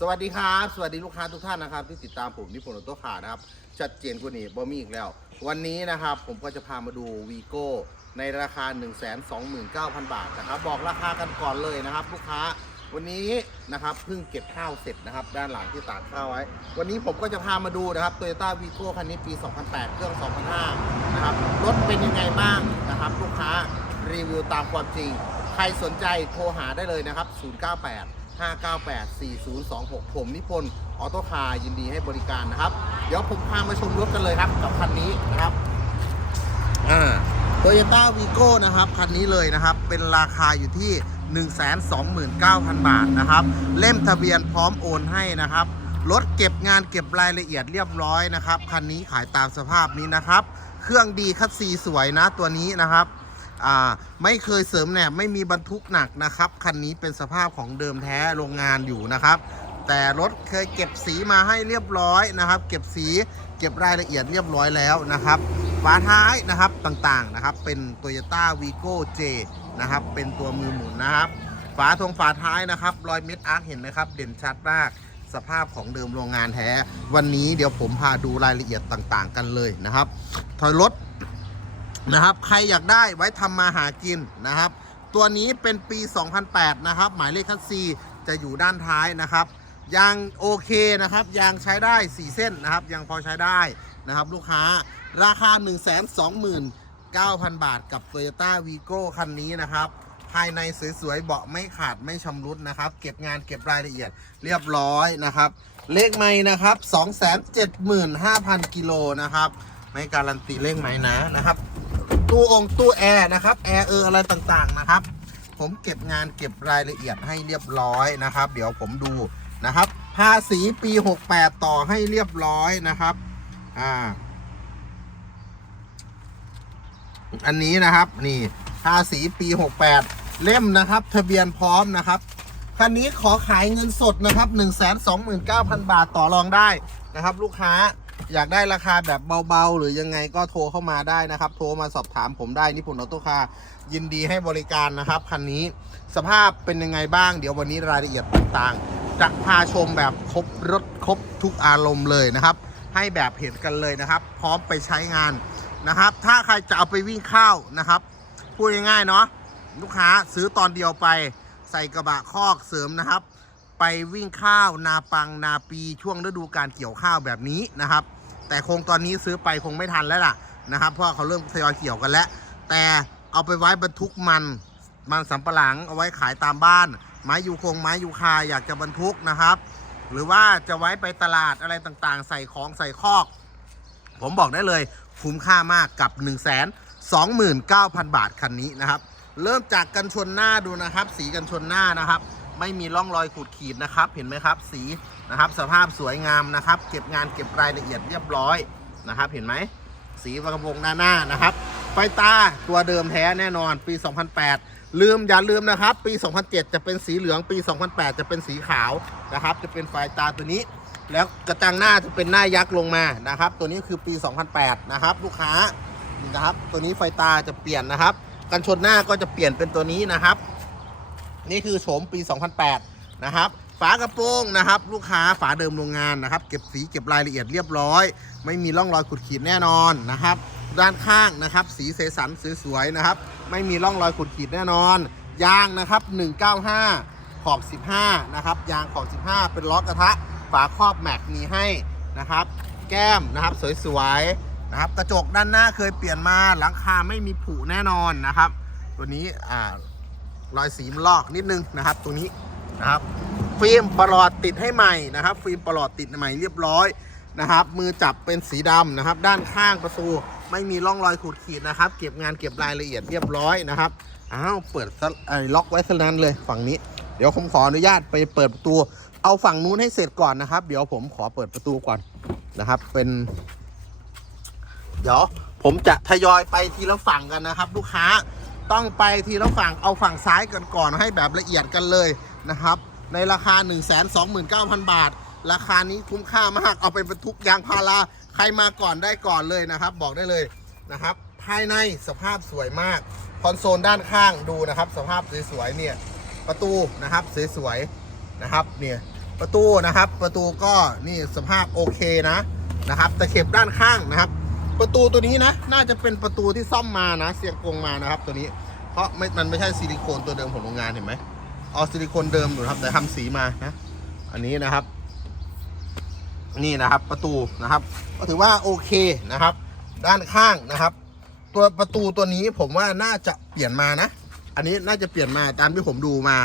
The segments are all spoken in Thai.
สวัสดีครับ สวัสดีลูกค้าทุกท่านนะครับ ที่ติดตามผมนิพนธ์ออโต้ขานะครับ ชัดเจนกว่านี้บ่มีอีกแล้ว วันนี้นะครับผมก็จะพามาดูวีโก้ในราคา 129,000 บาทนะครับ บอกราคากันก่อนเลยนะครับ ลูกค้าวันนี้นะครับเพิ่งเก็บข้าวเสร็จนะครับ ด้านหลังที่ตากข้าวไว้ วันนี้ผมก็จะพามาดูนะครับ Toyota v i g o คันนี้ปี 2008 เครื่อง 2005 นะครับ รถเป็นยังไงบ้างนะครับ ลูกค้ารีวิวตามความจริง ใครสนใจโทรหาได้เลยนะครับ 098 598 4026 ผมนิพนธ์ออโต้คาร์ยินดีให้บริการนะครับ เดี๋ยวผมพามาชมรถกันเลยครับ กับคันนี้นะครับอ่าโตโยต้าวีโก้นะครับ คันนี้เลยนะครับ เป็นราคาอยู่ที่ 129,000 บาทนะครับ เล่มทะเบียนพร้อมโอนให้นะครับรถเก็บงานเก็บรายละเอียดเรียบร้อยนะครับ คันนี้ขายตามสภาพนี้นะครับ เครื่องดีคัดซีสวยนะตัวนี้นะครับ อ่าไม่เคยเสริมแหนบไม่มีบรรทุกหนักนะครับคันนี้เป็นสภาพของเดิมแท้โรงงานอยู่นะครับ แต่รถเคยเก็บสีมาให้เรียบร้อยนะครับ เก็บสีเก็บรายละเอียดเรียบร้อยแล้วนะครับฝาท้ายนะครับต่างๆนะครับ เป็น Toyota Vigo J นะครับ เป็นตัวมือหมุนนะครับ ฝาทงฝาท้ายนะครับรอยเม็ดอาร์คเห็นไหมครับ เด่นชัดมากสภาพของเดิมโรงงานแท้ วันนี้เดี๋ยวผมพาดูรายละเอียดต่างๆ กันเลยนะครับถอยรถ นะครับ ใครอยากได้ไว้ทำมาหากินนะครับ ตัวนี้เป็นปี 2008 นะครับ หมายเลขคัสซีจะอยู่ด้านท้ายนะครับยางโอเคนะครับยางใช้ได้ 4 เส้นนะครับยังพอใช้ได้นะครับ ลูกค้าราคา 129,000 บาทกับ Toyota Vigo คันนี้นะครับ ภายในสวยๆ เบาะไม่ขาดไม่ชำรุดนะครับ เก็บงานเก็บรายละเอียดเรียบร้อยนะครับ เลขไม่นะครับ 275,000 กิโลนะครับ ไม่การันตีเลขไม้นะนะครับ ตู้องตู้แอร์นะครับแอร์เอออะไรต่างๆนะครับ ผมเก็บงานเก็บรายละเอียดให้เรียบร้อยนะครับ เดี๋ยวผมดูนะครับภาษีปี 68 ต่อให้เรียบร้อยนะครับอ่าอันนี้นะครับนี่ภาษีปี 68 เล่มนะครับ ทะเบียนพร้อมนะครับคันนี้ขอขายเงินสดนะครับ 129,000 บาทต่อรองได้นะครับ ลูกค้า อยากได้ราคาแบบเบาๆ หรือยังไงก็โทรเข้ามาได้นะครับ โทรมาสอบถามผมได้นิพนธ์ออโต้คาร์ยินดีให้บริการนะครับคันนี้สภาพเป็นยังไงบ้าง เดี๋ยววันนี้รายละเอียดต่างๆจะพาชมแบบครบรถครบทุกอารมณ์เลยนะครับ ให้แบบเห็นกันเลยนะครับ พร้อมไปใช้งานนะครับ ถ้าใครจะเอาไปวิ่งข้าวนะครับพูดง่ายๆเนาะลูกค้าซื้อตอนเดียวไปใส่กระบะคอกเสริมนะครับ ไปวิ่งข้าวนาปังนาปีช่วงฤดูการเกี่ยวข้าวแบบนี้นะครับ แต่คงตอนนี้ซื้อไปคงไม่ทันแล้วล่ะนะครับ เพราะเขาเริ่มทยอยเกี่ยวกันแล้ว แต่เอาไปไว้บรรทุกมัน มันสำปะหลังเอาไว้ขายตามบ้าน ไม้ยูคงไม้ยูคาอยากจะบรรทุกนะครับ หรือว่าจะไว้ไปตลาดอะไรต่างๆ ใส่ของใส่คอก ผมบอกได้เลยคุ้มค่ามากกับ 1 2 9 0 0 0 บาทคันนี้นะครับ เริ่มจากกันชนหน้าดูนะครับ สีกันชนหน้านะครับ ไม่มีร่องรอยขูดขีดนะครับ เห็นไหมครับ สีนะครับ สภาพสวยงามนะครับ เก็บงานเก็บรายละเอียดเรียบร้อยนะครับ เห็นไหม สีกระโปรงหน้าหน้านะครับ ไฟตาตัวเดิมแท้แน่นอนปี 2008 ลืมอย่าลืมนะครับ ปี 2007 จะเป็นสีเหลือง ปี 2008 จะเป็นสีขาวนะครับ จะเป็นไฟตาตัวนี้ แล้วกระจังหน้าจะเป็นหน้ายักษ์ลงมานะครับ ตัวนี้คือปี 2008 นะครับ ลูกค้านะครับ ตัวนี้ไฟตาจะเปลี่ยนนะครับ กันชนหน้าก็จะเปลี่ยนเป็นตัวนี้นะครับ นี่คือโฉมปี 2008 นะครับ ฝากระโปรงนะครับ ลูกค้าฝาเดิมโรงงานนะครับ เก็บสีเก็บรายละเอียดเรียบร้อย ไม่มีร่องรอยขุดขีดแน่นอนนะครับ ด้านข้างนะครับ สีเสสันสวยๆนะครับ ไม่มีร่องรอยขุดขีดแน่นอน ยางนะครับ 195 ขอบ 15 นะครับ ยางขอบ 15 เป็นล้อกระทะ ฝาครอบแม็กมีให้นะครับ แก้มนะครับสวยๆนะครับ กระจกด้านหน้าเคยเปลี่ยนมา หลังคาไม่มีผุแน่นอนนะครับ ตัวนี้อ่า รอยสีมลอกนิดนึงนะครับ ตรงนี้นะครับ ฟิล์มประหลอดติดให้ใหม่นะครับ ฟิล์มประหลอดติดใหม่เรียบร้อยนะครับ มือจับเป็นสีดำนะครับ ด้านข้างประตูไม่มีร่องรอยขูดขีดนะครับ เก็บงานเก็บรายละเอียดเรียบร้อยนะครับอ้าวเปิดไอ้ล็อกไว้ซะนั้นเลยฝั่งนี้เดี๋ยวผมขออนุญาตไปเปิดประตู เอาฝั่งนู้นให้เสร็จก่อนนะครับ เดี๋ยวผมขอเปิดประตูก่อนนะครับ เป็น เดี๋ยวผมจะทยอยไปทีละฝั่งกันนะครับ ลูกค้า ต้องไปทีละฝั่งเอาฝั่งซ้ายกันก่อนให้แบบละเอียดกันเลยนะครับ ในราคา 1 2 9 0 0 0 บาท ราคานี้คุ้มค่ามากเอาไปบรรทุกยางพาราใครมาก่อนได้ก่อนเลยนะครับ บอกได้เลยนะครับ ภายในสภาพสวยมากคอนโซลด้านข้างดูนะครับ สภาพสวยๆเนี่ยประตูนะครับสวยๆนะครับเนี่ยประตูนะครับ ประตูก็นี่สภาพโอเคนะนะครับตะเข็บด้านข้างนะครับ ประตูตัวนี้นะ น่าจะเป็นประตูที่ซ่อมมานะ เสียงกงมานะครับ ตัวนี้ เพราะไม่มันไม่ใช่ซิลิโคนตัวเดิมของโรงงานเห็นไหมเอาซิลิโคนเดิมอยู่ครับ แต่ทำสีมานะ อันนี้นะครับ นี่นะครับประตูนะครับ ก็ถือว่าโอเคนะครับ ด้านข้างนะครับ ตัวประตูตัวนี้ผมว่าน่าจะเปลี่ยนมานะ อันนี้น่าจะเปลี่ยนมาตามที่ผมดูมา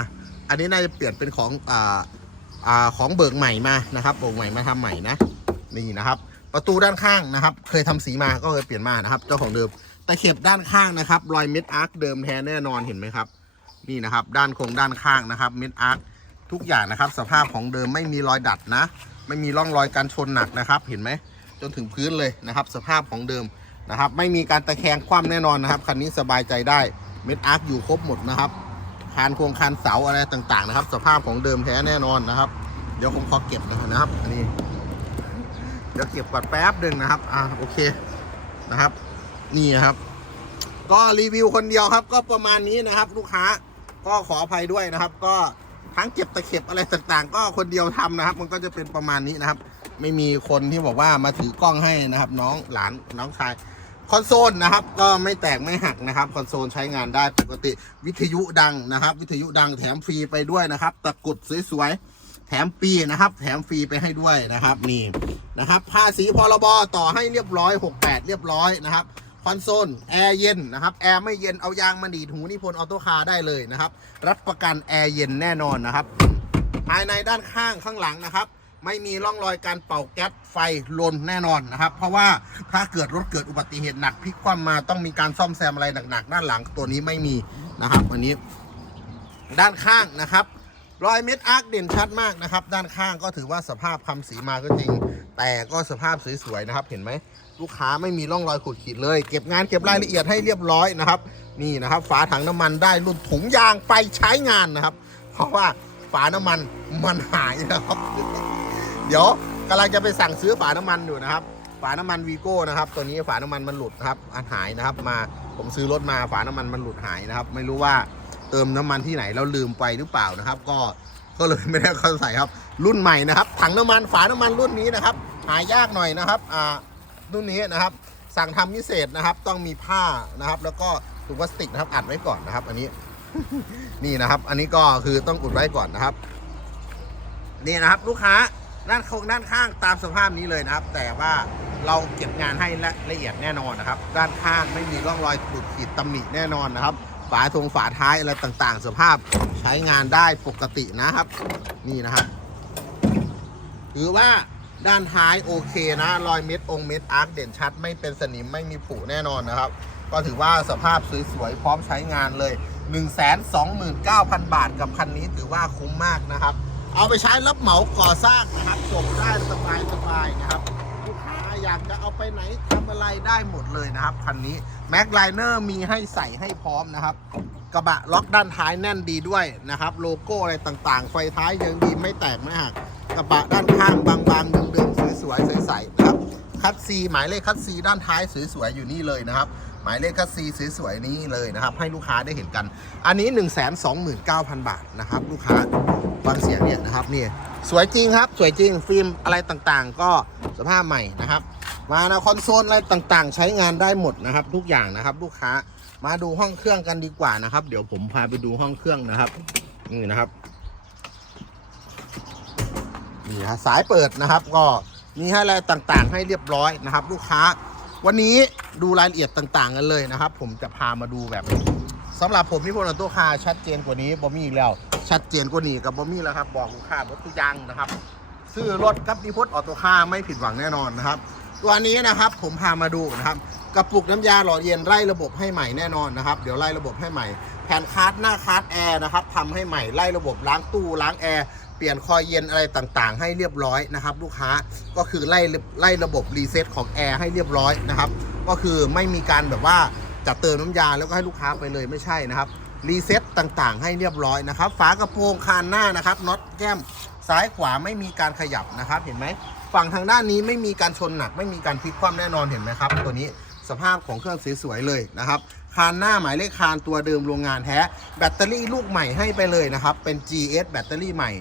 อันนี้น่าจะเปลี่ยนเป็นของอ่าอ่าของเบิกใหม่มานะครับเบิกใหม่มาทำใหม่นะ นี่นะครับ ประตูด้านข้างนะครับ เคยทำสีมาก็เคยเปลี่ยนมานะครับ เจ้าของเดิมตะเข็บด้านข้างนะครับรอยเม็ดอาร์คเดิมแท้แน่นอนเห็นไหมครับ นี่นะครับ ด้านโครงด้านข้างนะครับเม็ดอาร์คทุกอย่างนะครับ สภาพของเดิมไม่มีรอยดัดนะ ไม่มีร่องรอยการชนหนักนะครับ เห็นไหมจนถึงพื้นเลยนะครับ สภาพของเดิมนะครับ ไม่มีการตะแคงคว่ำแน่นอนนะครับคันนี้สบายใจได้เม็ดอาร์คอยู่ครบหมดนะครับคานโครงคานเสาอะไรต่างๆนะครับ สภาพของเดิมแท้แน่นอนนะครับ เดี๋ยวผมขอเก็บนะครับ อันนี้ ดี๋ยวเก็บก่อนแป๊บหนึ่งนะครับ อ่าโอเคนะครับ นี่ครับ ก็รีวิวคนเดียวครับ ก็ประมาณนี้นะครับ ลูกค้าก็ขออภัยด้วยนะครับ ก็ทั้งเก็บตะเข็บอะไรต่างๆ ก็คนเดียวทำนะครับ มันก็จะเป็นประมาณนี้นะครับ ไม่มีคนที่บอกว่ามาถือกล้องให้นะครับ น้องหลานน้องชายคอนโซลนะครับ ก็ไม่แตกไม่หักนะครับคอนโซลใช้งานได้ปกติวิทยุดังนะครับ วิทยุดังแถมฟรีไปด้วยนะครับตะกุดสวยๆ แถมฟรีนะครับ แถมฟรีไปให้ด้วยนะครับนี่นะครับภาษีพรบต่อให้เรียบร้อย 68 เรียบร้อยนะครับคอนโซลแอร์เย็นนะครับแอร์ไม่เย็นเอายางมาดีดหูนิพนธ์ออโต้คาร์ได้เลยนะครับรับประกันแอร์เย็นแน่นอนนะครับ ภายในด้านข้างข้างหลังนะครับ ไม่มีร่องรอยการเป่าแก๊สไฟลนแน่นอนนะครับ เพราะว่าถ้าเกิดรถเกิดอุบัติเหตุหนักพลิกคว่ำมาต้องมีการซ่อมแซมอะไรหนักๆด้านหลังตัวนี้ไม่มีนะครับอันนี้ด้านข้างนะครับ รอยเม็ดอาร์คเด่นชัดมากนะครับ ด้านข้างก็ถือว่าสภาพคำสีมาก็จริง แต่ก็สภาพสวยๆนะครับ เห็นไหมลูกค้าไม่มีร่องรอยขูดขีดเลย เก็บงานเก็บรายละเอียดให้เรียบร้อยนะครับ นี่นะครับ ฝาถังน้ำมันได้รุ่นถุงยางไปใช้งานนะครับ เพราะว่าฝาน้ำมันมันหายนะครับ เดี๋ยวกำลังจะไปสั่งซื้อฝาน้ำมันอยู่นะครับ ฝาน้ำมันวีโก้นะครับ ตัวนี้ฝาน้ำมันมันหลุดนะครับอันหายนะครับ มาผมซื้อรถมาฝาน้ำมันมันหลุดหายนะครับ ไม่รู้ว่า เติมน้ำมันที่ไหนแล้วลืมไปหรือเปล่านะครับ ก็ก็เลยไม่ได้เข้าใส่ครับรุ่นใหม่นะครับ ถังน้ำมันฝาน้ำมันรุ่นนี้นะครับ หายากหน่อยนะครับอ่ารุ่นนี้นะครับ สั่งทำพิเศษนะครับ ต้องมีผ้านะครับ แล้วก็ถุงพลาสติกนะครับอัดไว้ก่อนนะครับ อันนี้ นี่นะครับ อันนี้ก็คือต้องอุดไว้ก่อนนะครับนี่นะครับลูกค้าด้านโครงด้านข้างตามสภาพนี้เลยนะครับ แต่ว่าเราเก็บงานให้ละละเอียดแน่นอนนะครับ ด้านข้างไม่มีร่องรอยขูดขีดตำหนิแน่นอนนะครับ ฝาทงฝาท้ายอะไรต่างๆ สภาพใช้งานได้ปกตินะครับ นี่นะครับถือว่าด้านท้ายโอเคนะรอยเม็ดองเม็ดอาร์คเด่นชัด ไม่เป็นสนิมไม่มีผุแน่นอนนะครับ ก็ถือว่าสภาพสวยๆพร้อมใช้งานเลย 129,000 บาทกับคันนี้ถือว่าคุ้มมากนะครับ เอาไปใช้รับเหมาก่อสร้างนะครับส่งได้สบายๆนะครับ อยากจะเอาไปไหนทำอะไรได้หมดเลยนะครับคันนี้แม็กไลเนอร์มีให้ใส่ให้พร้อมนะครับ กระบะล็อกด้านท้ายแน่นดีด้วยนะครับ โลโก้อะไรต่างๆ ไฟท้ายยังดีไม่แตกไม่หักกระบะด้านข้างบางๆเดิมๆสวยๆใสๆนะครับคัดซีหมายเลขคัดซีด้านท้ายสวยๆอยู่นี่เลยนะครับ หมายเลขคัดซีสวยๆนี้เลยนะครับ ให้ลูกค้าได้เห็นกัน อันนี้ 1 2 9 0 0 0 บาทนะครับ ลูกค้าฟังเสียงเนี่ยนะครับนี่ สวยจริงครับ สวยจริงฟิล์มอะไรต่างๆ ก็สภาพใหม่นะครับ มานะคอนโซลอะไรต่างๆ ใช้งานได้หมดนะครับ ทุกอย่างนะครับ ลูกค้ามาดูห้องเครื่องกันดีกว่านะครับ เดี๋ยวผมพาไปดูห้องเครื่องนะครับนี่นะครับนี่ฮะสายเปิดนะครับ ก็มีให้อะไรต่างๆ ให้เรียบร้อยนะครับ ลูกค้า วันนี้ดูรายละเอียดต่างๆ กันเลยนะครับ ผมจะพามาดูแบบ สำหรับผมพี่พลออโต้คาชัดเจนกว่านี้บอมี่อีกแล้ว ชัดเจนกว่านี้กับบอมี่แล้วครับ บอกลูกค้ารถทุกอยางนะครับ ซื้อรถกับนิพนธ์ออโต้คาไม่ผิดหวังแน่นอนนะครับ ตัวนี้นะครับผมพามาดูนะครับกระปุกน้ำยาหล่อเย็นไล่ระบบให้ใหม่แน่นอนนะครับ เดี๋ยวไล่ระบบให้ใหม่ แผ่นคาร์ดหน้าคาร์ดแอร์นะครับทำให้ใหม่ไล่ระบบล้างตู้ล้างแอร์เปลี่ยนคอยเย็นอะไรต่างๆ ให้เรียบร้อยนะครับ ลูกค้าก็คือไล่ไล่ระบบรีเซ็ตของแอร์ให้เรียบร้อยนะครับ ก็คือไม่มีการแบบว่า จะเติมน้ำยาแล้วก็ให้ลูกค้าไปเลยไม่ใช่นะครับรีเซ็ตต่างๆ ให้เรียบร้อยนะครับ ฝากระโปรงคานหน้านะครับน็อตแก้มซ้ายขวาไม่มีการขยับนะครับเห็นไหมฝั่งทางด้านนี้ไม่มีการชนหนัก ไม่มีการพลิกคว่ำแน่นอนเห็นไหมครับ ตัวนี้สภาพของเครื่องสวยๆเลยนะครับคานหน้าหมายเลขคานตัวเดิมโรงงานแท้ แบตเตอรี่ลูกใหม่ให้ไปเลยนะครับ เป็น GS แบตเตอรี่ใหม่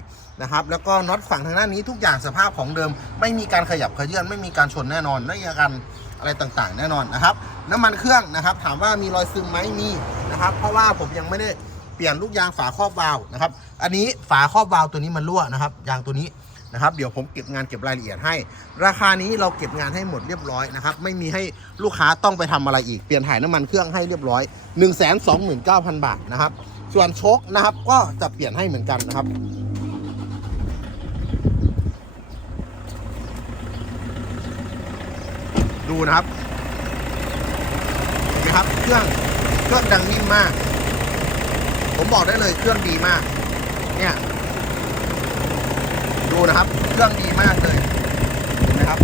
นะครับแล้วก็น็อตฝั่งทางด้านนี้ทุกอย่างสภาพของเดิม ไม่มีการขยับขยื่นไม่มีการชนแน่นอนไม่มีการ อะไรต่างๆ แน่นอนนะครับ น้ำมันเครื่องนะครับ ถามว่ามีรอยซึมไหมมีนะครับ เพราะว่าผมยังไม่ได้เปลี่ยนลูกยางฝาครอบวาล์วนะครับ อันนี้ฝาครอบวาล์วตัวนี้มันรั่วนะครับ ยางตัวนี้นะครับเดี๋ยวผมเก็บงานเก็บรายละเอียดให้ ราคานี้เราเก็บงานให้หมดเรียบร้อยนะครับไม่มีให้ลูกค้าต้องไปทำอะไรอีก เปลี่ยนถ่ายน้ำมันเครื่องให้เรียบร้อย 1 2 9 0 0 0 บาทนะครับส่วนโชคนะครับก็จะเปลี่ยนให้เหมือนกันนะครับ ดูนะครับนไหมครับ เครื่องเครื่องดังนิ่มมาก ผมบอกได้เลยเครื่องดีมาก เนี่ย ดูนะครับ เครื่องดีมากเลยเห็นไหมครับ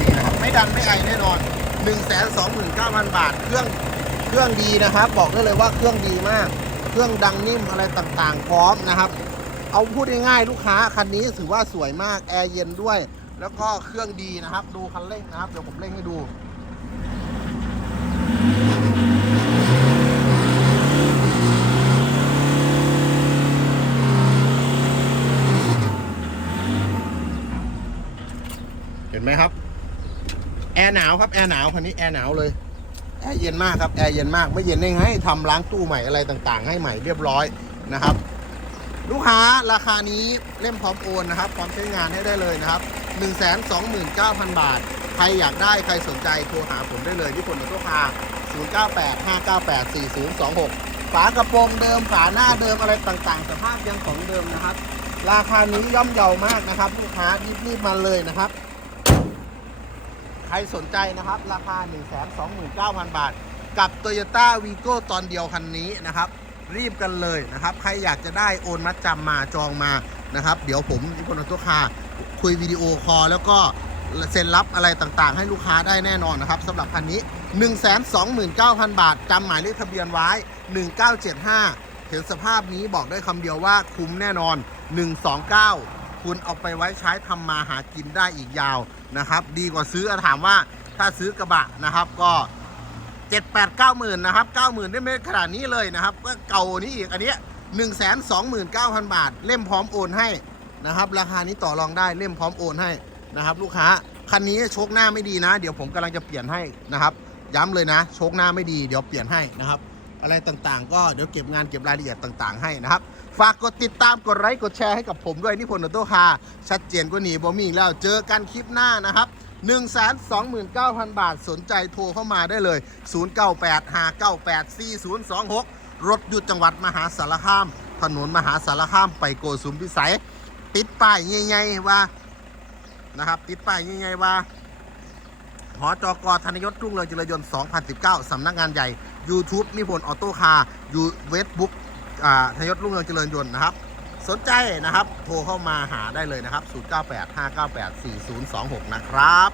ดีนะครับไม่ดันไม่ไอแน่นอน1 2 9 0 0 0 บาท เครื่องเครื่องดีนะครับ บอกได้เลยว่าเครื่องดีมาก เครื่องดังนิ่มอะไรต่างๆ พร้อมนะครับ เอาพูดง่ายๆลูกค้าคันนี้ถือว่าสวยมากแอร์เย็นด้วย แล้วก็เครื่องดีนะครับ ดูคันเร่งนะครับ เดี๋ยวผมเร่งให้ดูเห็นไหมครับ แอร์หนาวครับแอร์หนาวคันนี้แอร์หนาวเลยแอร์เย็นมากครับแอร์เย็นมากไม่เย็นได้ไงทำล้างตู้ใหม่อะไรต่างๆ ให้ใหม่เรียบร้อยนะครับ ลูกค้าราคานี้เล่มพร้อมโอนนะครับ พร้อมใช้งานให้ได้เลยนะครับ 1 2 9 0 0 0 บาท ใครอยากได้ใครสนใจโทรหาผมได้เลยที่คนออโต้คาร์098 598 4026 ฝากระโปรงเดิมฝาหน้าเดิมอะไรต่างๆ สภาพยังของเดิมนะครับ ราคานี้ย่อมเยาวมากนะครับ ลูกค้ารีบๆมาเลยนะครับ ใครสนใจนะครับ ราคา 129,000 บาท กับ Toyota v i g o ตอนเดียวคันนี้นะครับ รีบกันเลยนะครับ ใครอยากจะได้โอนมัดจำมาจองมานะครับ เดี๋ยวผมที่คนตัวคาคุยวิดีโอคอลแล้วก็เซ็นรับอะไรต่างๆ ให้ลูกค้าได้แน่นอนนะครับสำหรับคันนี้ 129,000 บาทจำหมายเลขทะเบียนไว้ 1975 เห็นสภาพนี้บอกได้คำเดียวว่าคุ้มแน่นอน 129 คุณเอาไปไว้ใช้ทำมาหากินได้อีกยาวนะครับ ดีกว่าซื้อถามว่าถ้าซื้อกระบะนะครับก็ เจ็ดแปดเก้าหมื่นนะครับเก้าหมื่นได้ไม่ขนาดนี้เลยนะครับก็เก่านี้อีกอันเนี้ยหนึ่งแสนสองหมื่นเก้าพันบาท เล่มพร้อมโอนให้นะครับ ราคานี้ต่อรองได้เล่มพร้อมโอนให้นะครับลูกค้าคันนี้โชคหน้าไม่ดีนะ เดี๋ยวผมกำลังจะเปลี่ยนให้นะครับ ย้ำเลยนะ โชคหน้าไม่ดีเดี๋ยวเปลี่ยนให้นะครับ อะไรต่างๆ ก็เดี๋ยวเก็บงานเก็บรายละเอียดต่างๆให้นะครับ ฝากกดติดตามกดไลค์กดแชร์ให้กับผมด้วยนิพนธ์ออโต้คาชัดเจนกว่านี้บ่มีอีกแล้วเจอกันคลิปหน้านะครับ 1 2 9 0 0 0 บาทสนใจโทรเข้ามาได้เลย 098 598 4026 รถหยุดจังหวัดมหาสารคาม ถนนมหาสารคามไปโกสุมพิสัย ติดป้ายใหญ่ๆว่านะครับ ติดป้ายใหญ่ๆว่าหอจกธนยศรุ่งเรืองจิรยนต์2019 สำนักงานใหญ่ YouTube นิพนธ์ออโต้คาร์ยูเฟซบุ๊กธนยศรุ่งเรืองเจริญยนต์นะครับ สนใจนะครับ โทรเข้ามาหาได้เลยนะครับ 098 598 4026 นะครับ